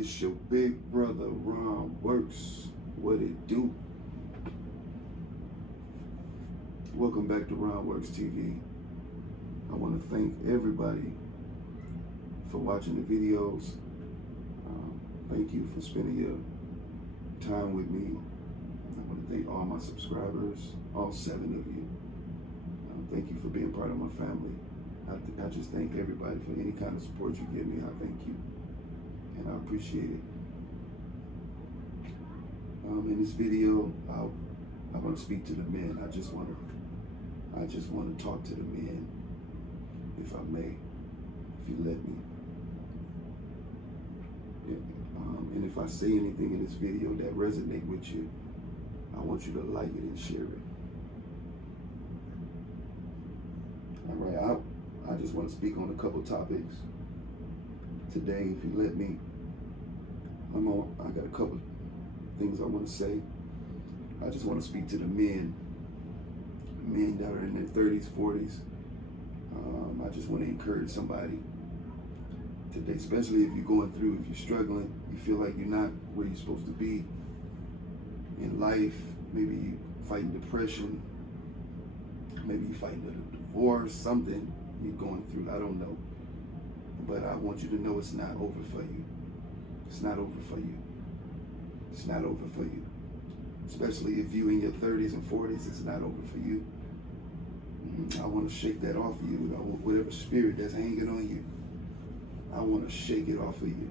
It's your big brother, RonWorks. What it do? Welcome back to RonWorks TV. I want to thank everybody for watching the videos. Thank you for spending your time with me. I want to thank all my subscribers, all 7 of you. Thank you for being part of my family. I just thank everybody for any kind of support you give me. I thank you, and I appreciate it. In this video, I want to speak to the men. I just want to talk to the men, if I may, if you let me. And if I say anything in this video that resonates with you, I want you to like it and share it. All right, I just want to speak on a couple topics today, if you let me. I got a couple things I want to say. I just want to speak to the men that are in their 30s, 40s. I just want to encourage somebody today, especially if you're going through, if you're struggling, you feel like you're not where you're supposed to be in life. Maybe you're fighting depression, maybe you're fighting a divorce, something you're going through, I don't know. But I want you to know it's not over for you. It's not over for you. It's not over for you. Especially if you in your 30s and 40s, it's not over for you. I want to shake that off of you. Whatever spirit that's hanging on you, I want to shake it off of you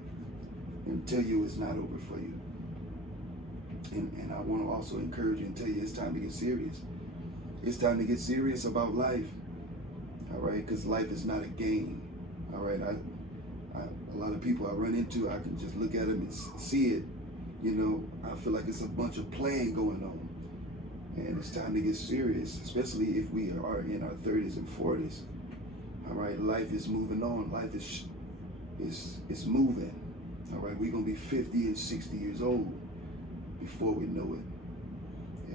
and tell you it's not over for you. And I want to also encourage you and tell you it's time to get serious. It's time to get serious about life. All right, because life is not a game. All right, a lot of people I run into, I can just look at them and see it. You know, I feel like it's a bunch of playing going on. And it's time to get serious, especially if we are in our 30s and 40s. All right, life is moving on. Life is moving. All right, we're going to be 50 and 60 years old before we know it.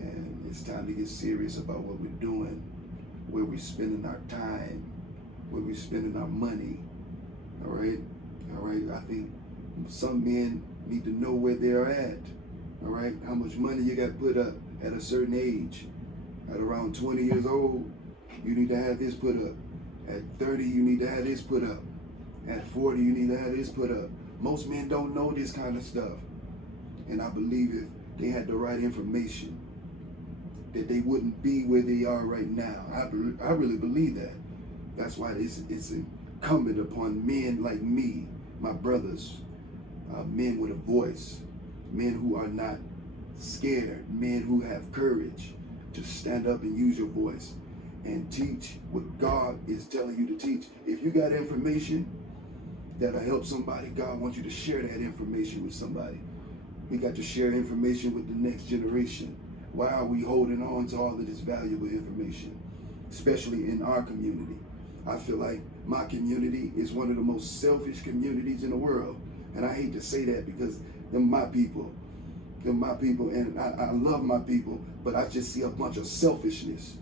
And it's time to get serious about what we're doing, where we're spending our time, where we're spending our money. All right, I think some men need to know where they're at. All right, how much money you got put up at a certain age. At around 20 years old, you need to have this put up. At 30, you need to have this put up. At 40, you need to have this put up. Most men don't know this kind of stuff. And I believe if they had the right information, that they wouldn't be where they are right now. I really believe that. That's why it's incumbent upon men like me, my brothers, men with a voice, men who are not scared, men who have courage to stand up and use your voice and teach what God is telling you to teach. If you got information that'll help somebody, God wants you to share that information with somebody. We got to share information with the next generation. Why are we holding on to all of this valuable information, especially in our community? I feel like my community is one of the most selfish communities in the world. And I hate to say that because they're my people. They're my people, and I love my people, but I just see a bunch of selfishness.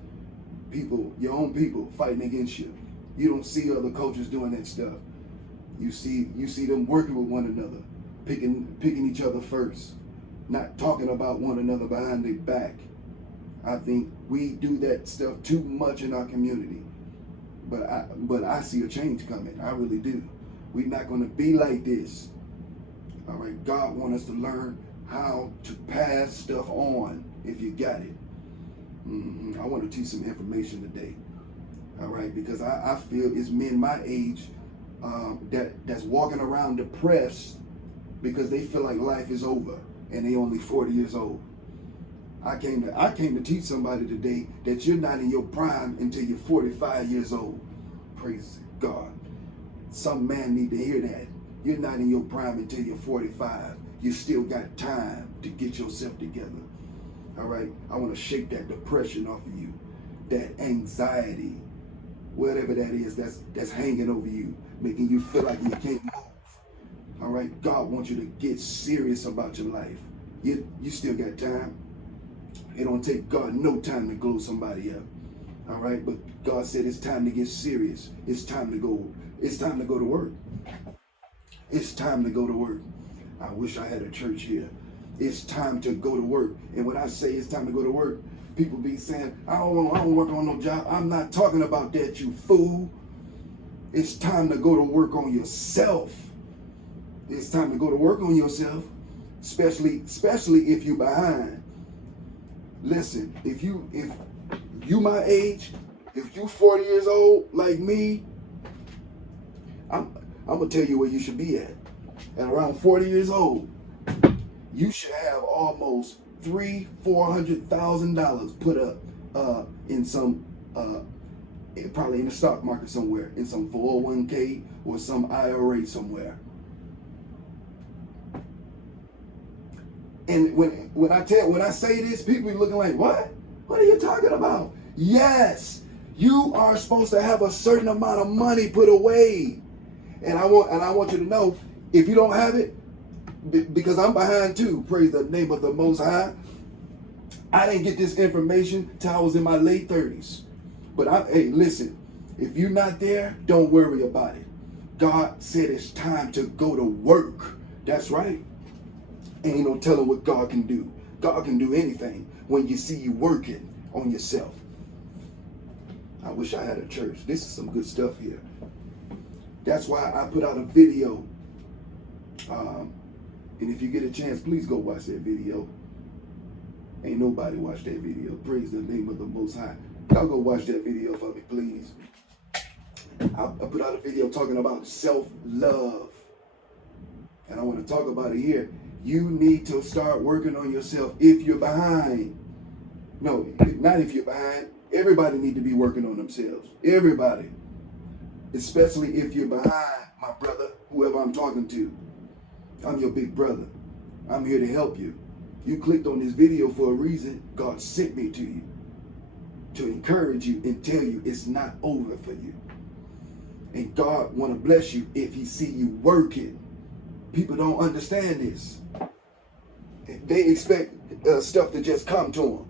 People, your own people fighting against you. You don't see other coaches doing that stuff. You see them working with one another, picking each other first, not talking about one another behind their back. I think we do that stuff too much in our community. But I see a change coming. I really do. We're not going to be like this. All right, God wants us to learn how to pass stuff on if you got it. I want to teach some information today. All right, because I feel it's men my age that's walking around depressed because they feel like life is over and they only 40 years old. I came to teach somebody today that you're not in your prime until you're 45 years old. Praise God. Some man need to hear that. You're not in your prime until you're 45. You still got time to get yourself together. All right? I want to shake that depression off of you, that anxiety, whatever that is that's hanging over you, making you feel like you can't move. All right? God wants you to get serious about your life. You still got time. It don't take God no time to glow somebody up. All right? But God said it's time to get serious. It's time to go to work. It's time to go to work. I wish I had a church here. It's time to go to work. And when I say it's time to go to work, people be saying, I don't work on no job. I'm not talking about that, you fool. It's time to go to work on yourself. It's time to go to work on yourself, especially if you're behind. Listen, if you my age, if you 40 years old like me, I'm gonna tell you where you should be at. At around 40 years old, you should have almost $300,000-$400,000 put up in some probably in the stock market somewhere, in some 401k or some IRA somewhere. And when I say this, people be looking like, what? What are you talking about? Yes, you are supposed to have a certain amount of money put away. And I want you to know, if you don't have it, because I'm behind too, praise the name of the Most High. I didn't get this information till I was in my late 30s. But hey, listen, if you're not there, don't worry about it. God said it's time to go to work. That's right. Ain't no telling what God can do. God can do anything when you see you working on yourself. I wish I had a church. This is some good stuff here. That's why I put out a video. And if you get a chance, please go watch that video. Ain't nobody watched that video. Praise the name of the Most High. Y'all go watch that video for me, please. I put out a video talking about self-love. And I want to talk about it here. You need to start working on yourself if you're behind. No, not if you're behind. Everybody need to be working on themselves. Everybody. Especially if you're behind, my brother, whoever I'm talking to. I'm your big brother. I'm here to help you. You clicked on this video for a reason. God sent me to you to encourage you and tell you it's not over for you. And God want to bless you if he see you working. People don't understand this. They expect stuff to just come to them.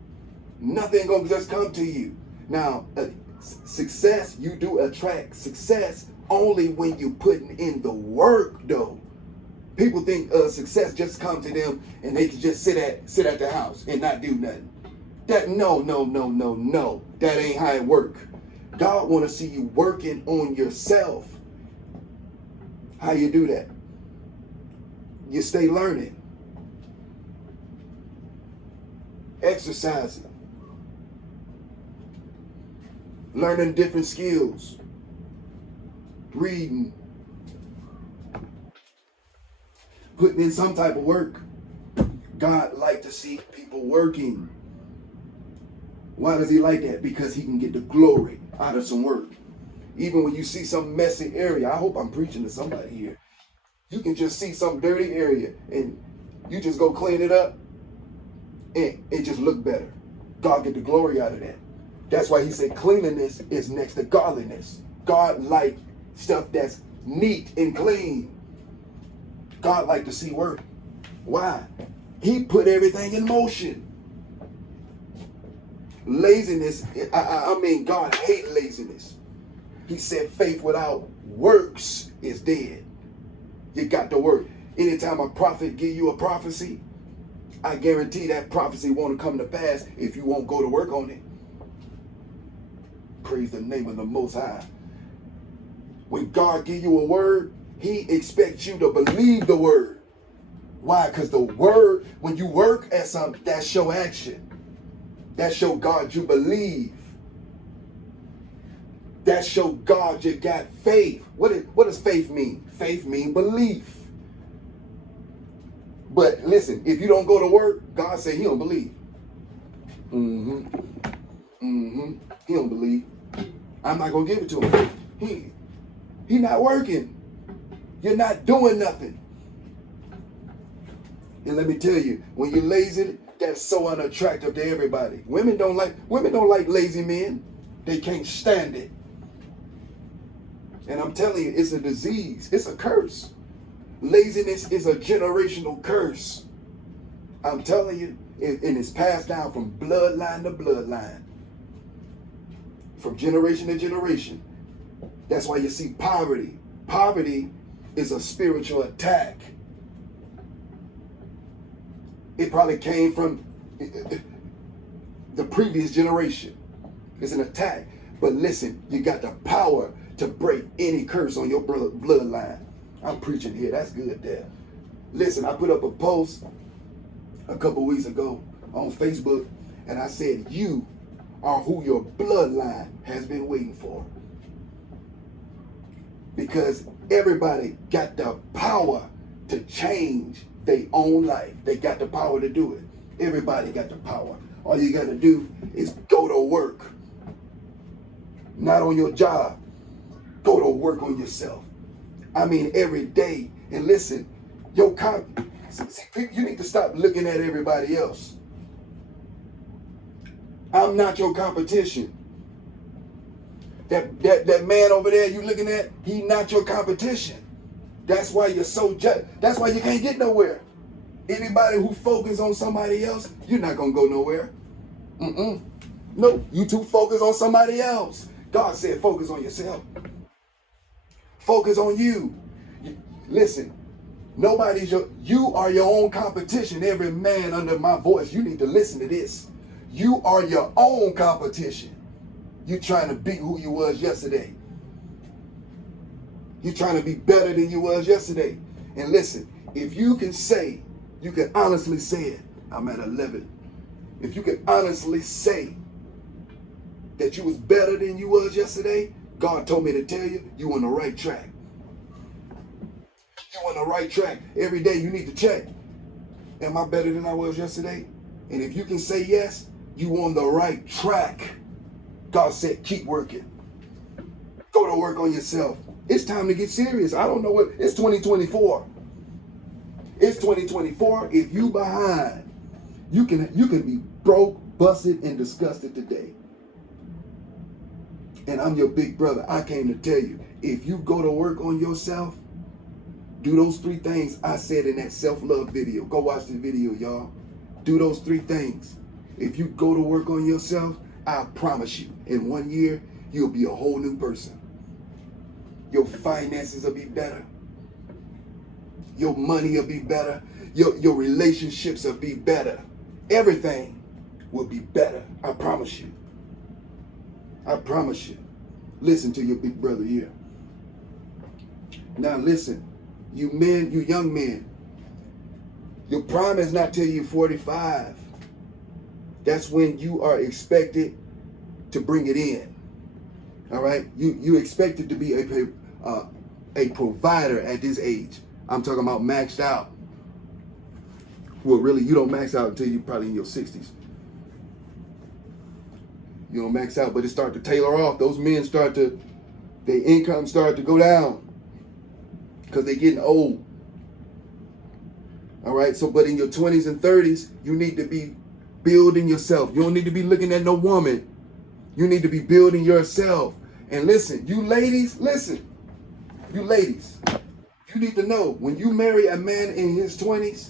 Nothing gonna just come to you. Now, success, you do attract success only when you putting in the work, though. People think success just comes to them and they can just sit at the house and not do nothing. No. That ain't how it work. God want to see you working on yourself. How you do that? You stay learning, exercising, learning different skills, reading, putting in some type of work. God like to see people working. Why does he like that? Because he can get the glory out of some work. Even when you see some messy area, I hope I'm preaching to somebody here. You can just see some dirty area and you just go clean it up and it just look better. God get the glory out of that. That's why he said cleanliness is next to godliness. God like stuff that's neat and clean. God like to see work. Why? He put everything in motion. Laziness, I mean, God hates laziness. He said faith without works is dead. You got to work. Anytime a prophet give you a prophecy, I guarantee that prophecy won't come to pass if you won't go to work on it. Praise the name of the Most High. When God give you a word, he expects you to believe the word. Why? Because the word, when you work at something, that show action. That show God you believe. That show God you got faith. What does faith mean? Faith mean belief. But listen, if you don't go to work, God said he don't believe. He don't believe. I'm not going to give it to him. He not working. You're not doing nothing. And let me tell you, when you're lazy, that's so unattractive to everybody. Women don't like lazy men. They can't stand it. And I'm telling you, it's a disease. It's a curse. Laziness is a generational curse. I'm telling you, and it's passed down from bloodline to bloodline. From generation to generation. That's why you see poverty. Poverty is a spiritual attack. It probably came from the previous generation. It's an attack. But listen, you got the power to break any curse on your bloodline. I'm preaching here. That's good there. Listen, I put up a post a couple weeks ago on Facebook, and I said, you are who your bloodline has been waiting for. Because everybody got the power to change their own life. They got the power to do it. Everybody got the power. All you got to do is go to work. Not on your job. Go to work on yourself. I mean, every day. And listen, you need to stop looking at everybody else. I'm not your competition. That man over there you looking at, he not your competition. That's why you're so that's why you can't get nowhere. Anybody who focus on somebody else, you're not gonna go nowhere. No, you too focus on somebody else. God said focus on yourself. Focus on you. Listen, you are your own competition. Every man under my voice, you need to listen to this. You are your own competition. You trying to beat who you was yesterday. You trying to be better than you was yesterday. And listen, if you can honestly say it, I'm at 11. If you can honestly say that you was better than you was yesterday, God told me to tell you, you on the right track. You on the right track. Every day you need to check. Am I better than I was yesterday? And if you can say yes, you on the right track. God said, keep working. Go to work on yourself. It's time to get serious. I don't know what, it's 2024. It's 2024. If you behind, you can be broke, busted, and disgusted today. And I'm your big brother. I came to tell you, if you go to work on yourself, do those 3 things I said in that self-love video. Go watch the video, y'all. Do those 3 things. If you go to work on yourself, I promise you, in 1 year, you'll be a whole new person. Your finances will be better. Your money will be better. Your relationships will be better. Everything will be better. I promise you. I promise you. Listen to your big brother here. Now listen, you men, you young men, your prime is not till you're 45. That's when you are expected to bring it in. All right? You expected to be a provider at this age. I'm talking about maxed out. Well, really, you don't max out until you're probably in your 60s. You don't max out, but it starts to tailor off. Those men their income start to go down because they're getting old. All right? So, but in your 20s and 30s, you need to be building yourself. You don't need to be looking at no woman. You need to be building yourself. And listen, you ladies, listen. You ladies, you need to know when you marry a man in his 20s,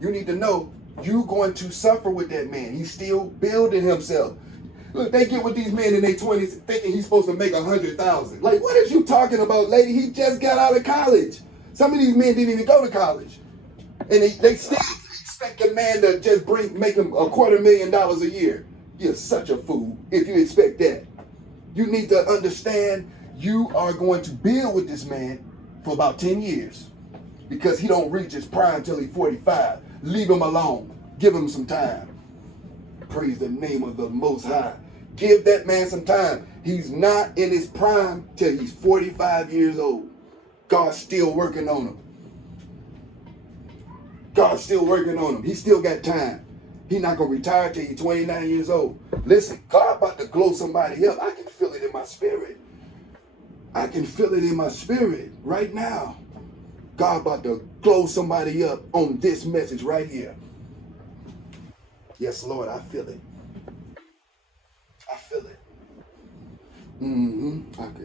you need to know you're going to suffer with that man. He's still building himself. Look, they get with these men in their 20s thinking he's supposed to make 100,000. Like, what is you talking about, lady? He just got out of college. Some of these men didn't even go to college. And they still expect a man to just make him $250,000 a year. You're such a fool if you expect that. You need to understand you are going to build with this man for about 10 years because he don't reach his prime till he's 45. Leave him alone. Give him some time. Praise the name of the Most High. Give that man some time. He's not in his prime till he's 45 years old. God's still working on him. God's still working on him. He still got time. He's not going to retire till he's 29 years old. Listen, God about to glow somebody up. I can feel it in my spirit. I can feel it in my spirit right now. God about to glow somebody up on this message right here. Yes, Lord, I feel it. I feel it.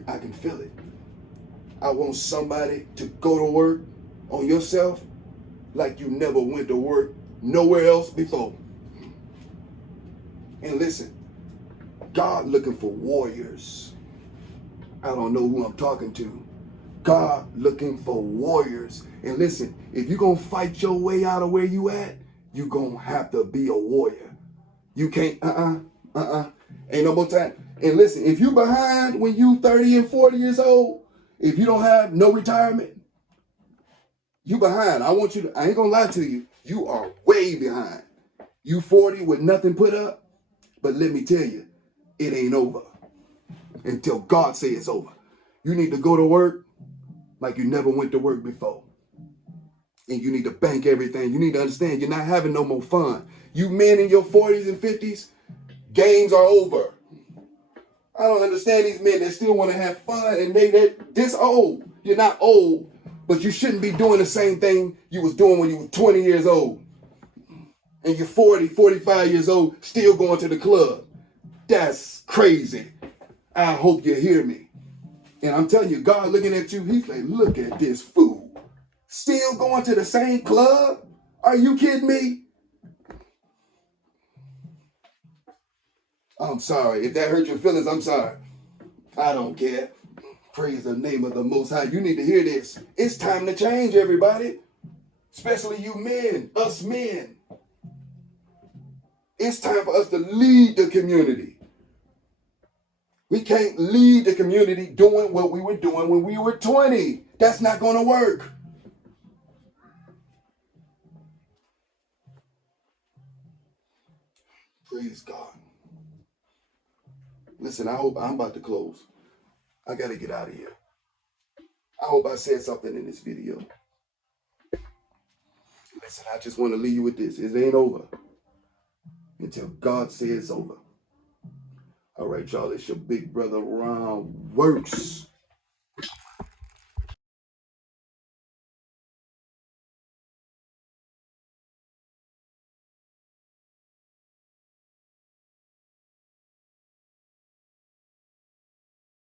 I can feel it. I want somebody to go to work on yourself like you never went to work nowhere else before. And listen, God looking for warriors. I don't know who I'm talking to. God looking for warriors. And listen, if you're going to fight your way out of where you at, you gonna have to be a warrior. You can't, ain't no more time. And listen, if you behind when you 30 and 40 years old, if you don't have no retirement, you behind. I ain't gonna lie to you. You are way behind. You 40 with nothing put up, but let me tell you, it ain't over until God say it's over. You need to go to work like you never went to work before. And you need to bank everything. You need to understand you're not having no more fun. You men in your 40s and 50s, games are over. I don't understand these men that still want to have fun and they're this old. You're not old, but you shouldn't be doing the same thing you was doing when you were 20 years old. And you're 40, 45 years old, still going to the club. That's crazy. I hope you hear me. And I'm telling you, God looking at you, he's like, look at this fool. Still going to the same club? Are you kidding me? I'm sorry. If that hurt your feelings, I'm sorry. I don't care. Praise the name of the Most High. You need to hear this. It's time to change, everybody. Especially you men, us men. It's time for us to lead the community. We can't lead the community doing what we were doing when we were 20. That's not going to work. Praise God. Listen, I'm about to close. I got to get out of here. I hope I said something in this video. Listen, I just want to leave you with this. It ain't over until God says it's over. All right, y'all. It's your big brother RonWorks